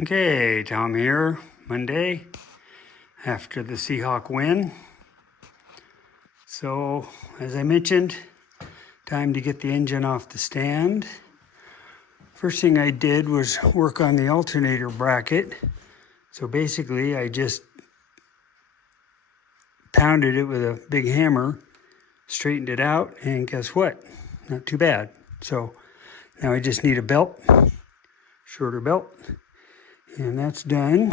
Okay, Tom here, Monday, after the Seahawk win. So, as I mentioned, time to get the engine off the stand. First thing I did was work on the alternator bracket. So basically, I just pounded it with a big hammer, straightened it out, and guess what? Not too bad. So now I just need a belt, shorter belt, and that's done.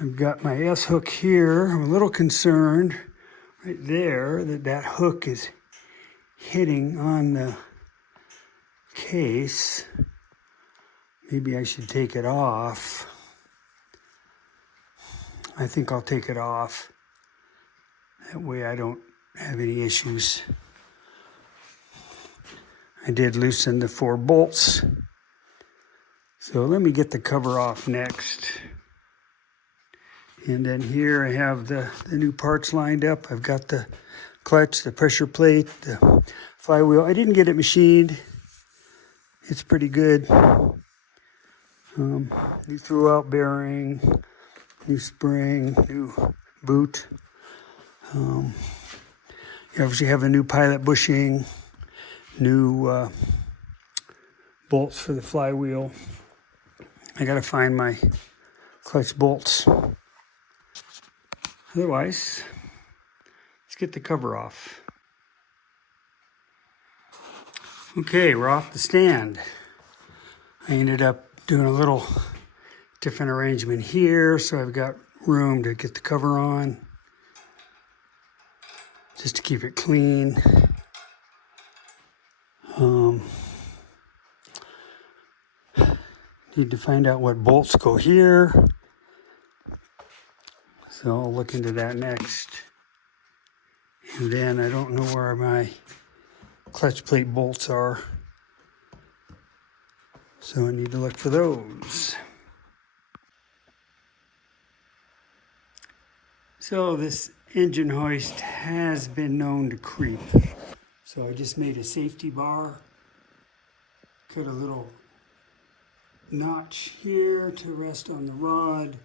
I've got my S hook here. I'm a little concerned right there that hook is hitting on the case. Maybe I should take it off. I think I'll take it off. That way I don't have any issues. I did loosen the 4 bolts. So let me get the cover off next. And then here I have the new parts lined up. I've got the clutch, the pressure plate, the flywheel. I didn't get it machined. It's pretty good. New throughout bearing, new spring, new boot. You obviously have a new pilot bushing, new bolts for the flywheel. I gotta find my clutch bolts. Otherwise, let's get the cover off. Okay, we're off the stand. I ended up doing a little different arrangement here, so I've got room to get the cover on, just to keep it clean. Need to find out what bolts go here. So I'll look into that next. And then I don't know where my clutch plate bolts are. So I need to look for those. So this engine hoist has been known to creep. So I just made a safety bar, cut a little notch here to rest on the rod,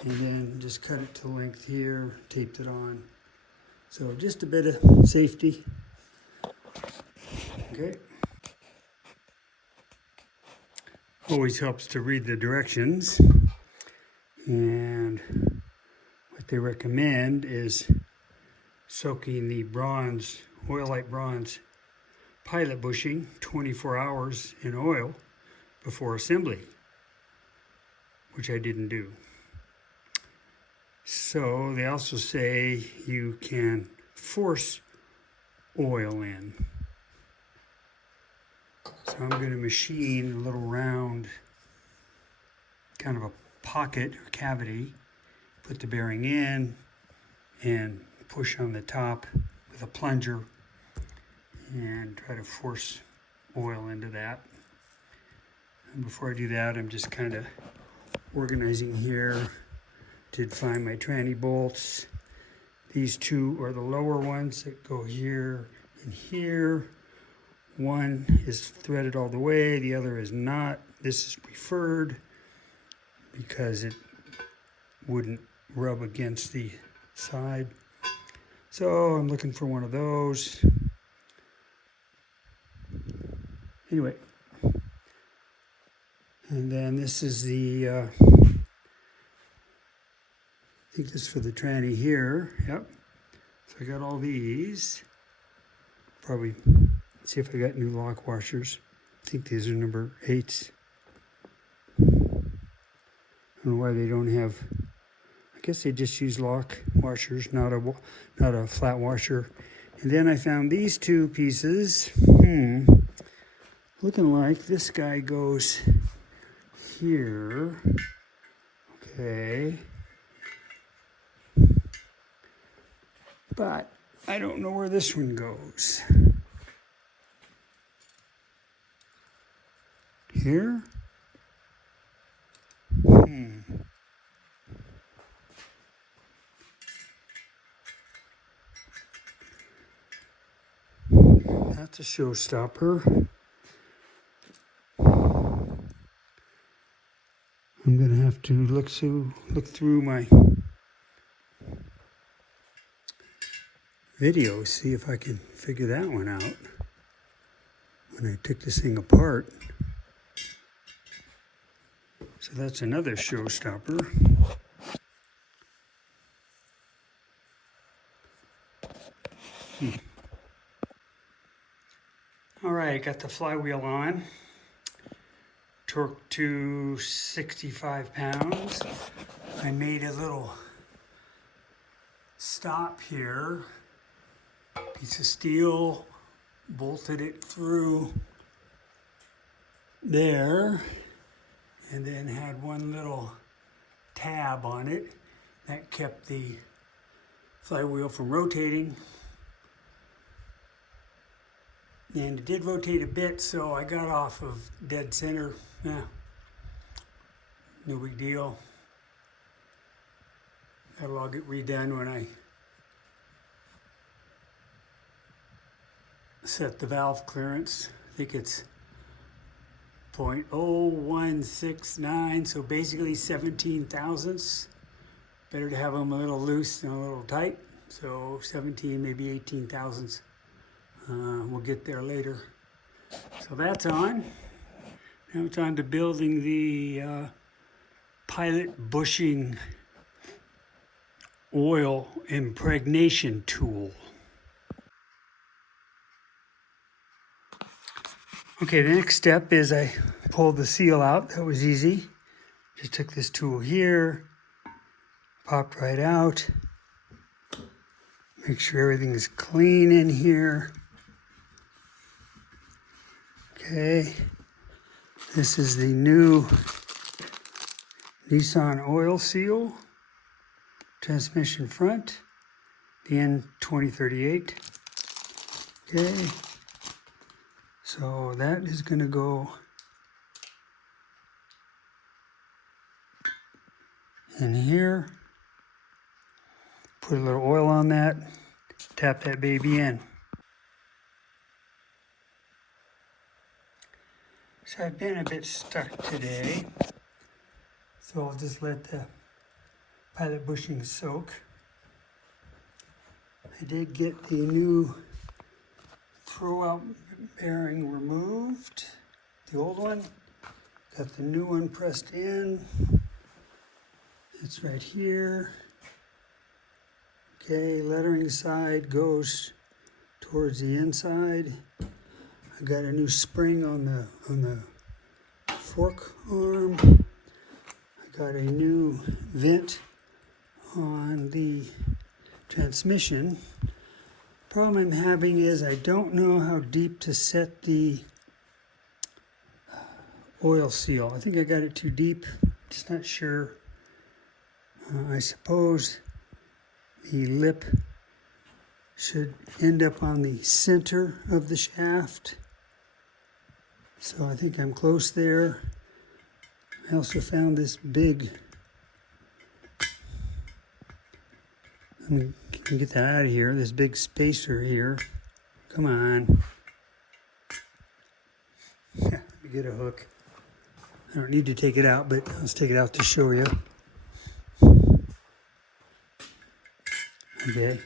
and then just cut it to length here, taped it on. So just a bit of safety. Okay. Always helps to read the directions. And what they recommend is soaking the bronze, oil-like bronze pilot bushing 24 hours in oil before assembly, which I didn't do. So they also say you can force oil in. So I'm going to machine a little round, kind of a pocket or cavity, put the bearing in, and push on the top with a plunger and try to force oil into that. And before I do that, I'm just kind of organizing here. Did find my tranny bolts. These two are the lower ones that go here and here. One is threaded all the way, the other is not. This is preferred because it wouldn't rub against the side. So I'm looking for one of those. Anyway, and then this is the, I think this is for the tranny here. Yep. So I got all these. Probably see if I got new lock washers. I think these are number 8s. I don't know why they don't have, I guess they just use lock washers, not a flat washer. And then I found these 2 pieces. Looking like this guy goes here. Okay. But I don't know where this one goes. Here? That's a showstopper. I'm gonna have to look through my videos, see if I can figure that one out when I took this thing apart. So that's another showstopper. All right, got the flywheel on. Torque to 65 pounds. I made a little stop here. Piece of steel, bolted it through there, and then had one little tab on it that kept the flywheel from rotating. And it did rotate a bit, so I got off of dead center. Yeah, no big deal. That'll all get redone when I set the valve clearance. I think it's 0.0169, so basically 17 thousandths. Better to have them a little loose than a little tight. So 17, maybe 18 thousandths. We'll get there later. So that's on. Now it's on to building the pilot bushing oil impregnation tool. Okay, the next step is I pulled the seal out. That was easy. Just took this tool here, popped right out. Make sure everything is clean in here. Okay, this is the new Nissan oil seal, transmission front, the N2038. Okay, so that is going to go in here. Put a little oil on that, tap that baby in. So I've been a bit stuck today, so I'll just let the pilot bushing soak. I did get the new throwout bearing removed, the old one. Got the new one pressed in. It's right here. Okay, lettering side goes towards the inside. I got a new spring on the fork arm. I got a new vent on the transmission. Problem I'm having is I don't know how deep to set the oil seal. I think I got it too deep, just not sure. I suppose the lip should end up on the center of the shaft. So I think I'm close there. I also found this big, let me get that out of here, this big spacer here. Come on. Let me get a hook. I don't need to take it out, but let's take it out to show you. Okay.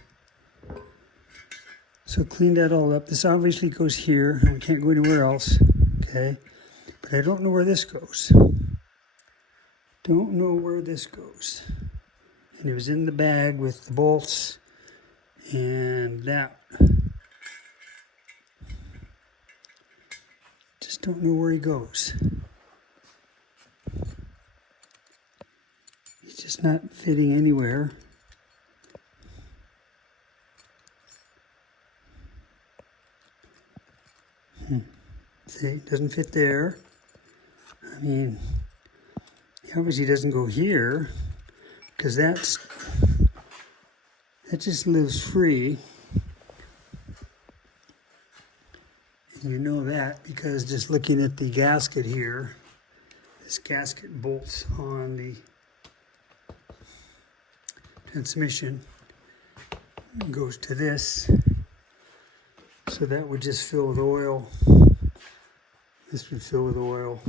So clean that all up. This obviously goes here, and we can't go anywhere else. Okay. But I don't know where this goes. Don't know where this goes. And it was in the bag with the bolts and that. Just don't know where he goes. He's just not fitting anywhere. See, doesn't fit there. I mean, he obviously doesn't go here because that just lives free. And you know that because just looking at the gasket here, this gasket bolts on the transmission and goes to this. So that would just fill with oil. This would fill with oil.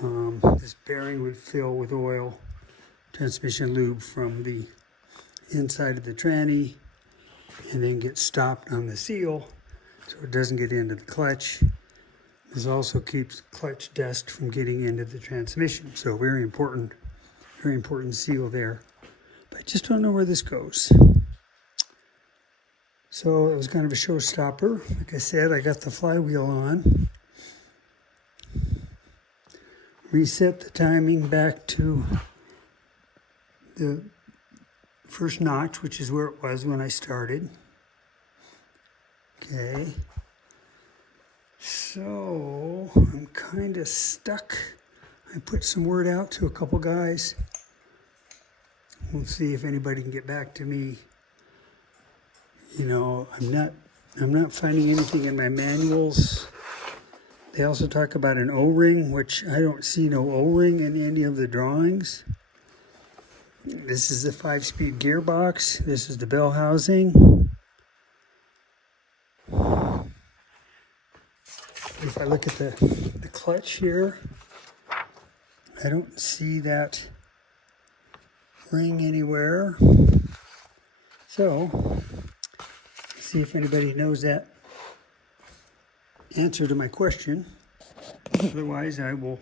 This bearing would fill with oil, transmission lube from the inside of the tranny, and then get stopped on the seal so it doesn't get into the clutch. This also keeps clutch dust from getting into the transmission. So very important seal there. But I just don't know where this goes. So it was kind of a showstopper. Like I said, I got the flywheel on. Reset the timing back to the first notch, which is where it was when I started. Okay. So I'm kind of stuck. I put some word out to a couple guys. We'll see if anybody can get back to me. You know, I'm not finding anything in my manuals. They also talk about an O-ring, which I don't see no O-ring in any of the drawings. This is the 5-speed gearbox. This is the bell housing. If I look at the clutch here, I don't see that ring anywhere. So, see if anybody knows that answer to my question. Otherwise, I will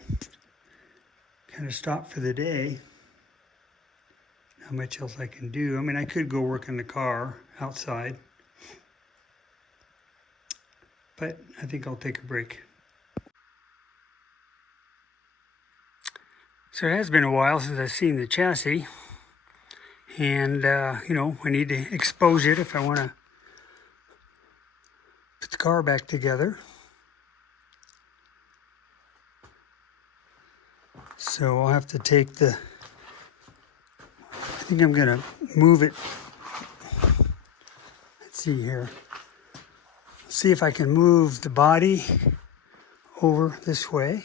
kind of stop for the day. How much else I can do. I mean, I could go work in the car outside, but I think I'll take a break. So it has been a while since I've seen the chassis, and you know, I need to expose it if I want to put the car back together. So I'll have to take I think I'm gonna move it. Let's see here. See if I can move the body over this way.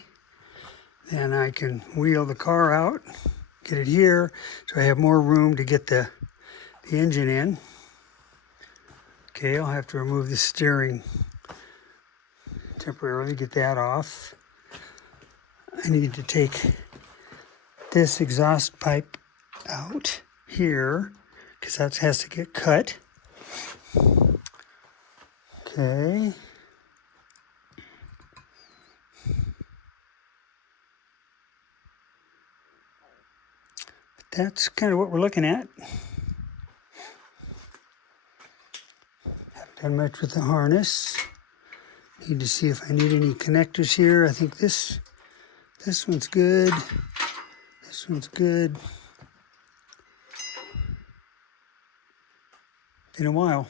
Then I can wheel the car out, get it here, so I have more room to get the engine in. Okay, I'll have to remove the steering temporarily, get that off. I need to take this exhaust pipe out here, because that has to get cut. Okay. That's kind of what we're looking at. Haven't done much with the harness. Need to see if I need any connectors here. I think this one's good. This one's good. Been a while.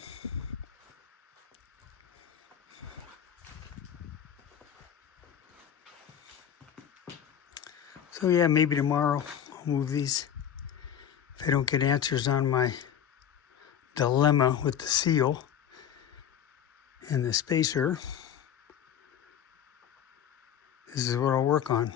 So yeah, maybe tomorrow I'll move these. If I don't get answers on my dilemma with the seal and the spacer, this is what I'll work on.